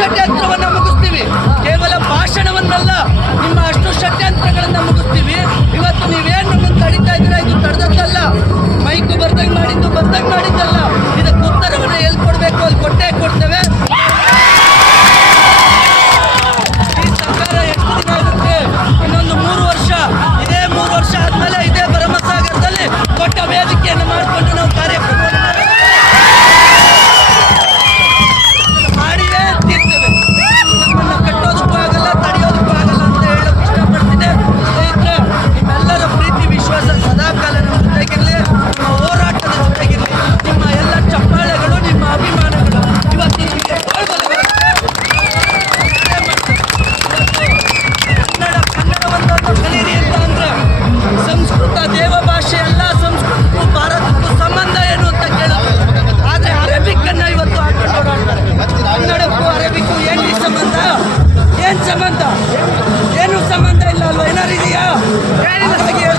un Ready, let's.